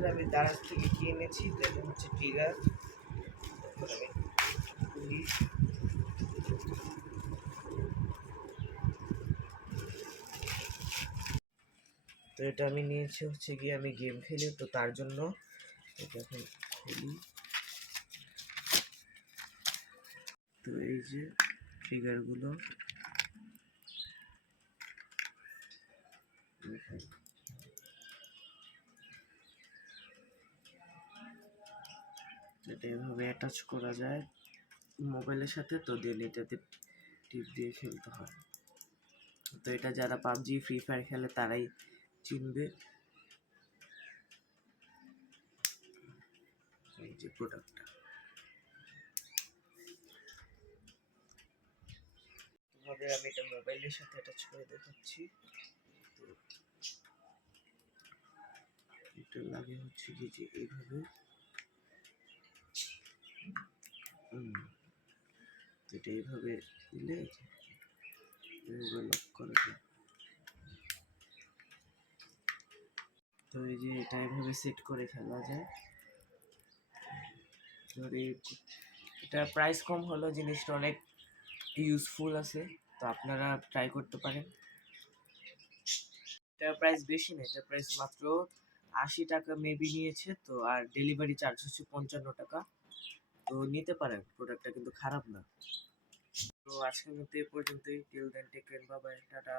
এখানে আমি দারাজ থেকে কিনেছি, তো এটা হচ্ছে ট্রিগার। তো এটা আমি নিয়েছি হচ্ছে গিয়ে আমি গেম খেলি, তো তার জন্য এটা এখন খুলি। তো এই যে ট্রিগারগুলো, এটা এভাবে অ্যাটাচ করা যায় মোবাইলের সাথে, তো দেন এটাতে টিপ দিয়ে খেলতে হয়। তো এটা যারা পাবজি ফ্রি ফায়ার খেলে তারাই চিনবে। এই যে প্রোডাক্টটা ভাবে আমি এটা মোবাইলের সাথে অ্যাটাচ করে দেখাচ্ছি। তো এটা লাগে হচ্ছে কি যে এইভাবে এটা এইভাবে দিলে এইভাবে লক করা যায়। তো এই যে এটা এইভাবে সেট করে খেলা যায়। এটা প্রাইস কম হলো, জিনিসটা অনেক ইউজফুল আছে, তো আপনারা ট্রাই করতে পারেন। এটা প্রাইস বেশি না, এটা প্রাইস মাত্র 80 টাকা মেবি নিয়েছে, তো আর ডেলিভারি চার্জ হচ্ছে 55 টাকা। তো নিতে পারেন, প্রোডাক্টটা কিন্তু খারাপ না। তো আজকের মতো এই পর্যন্তই। Till then take care, bye bye, tata.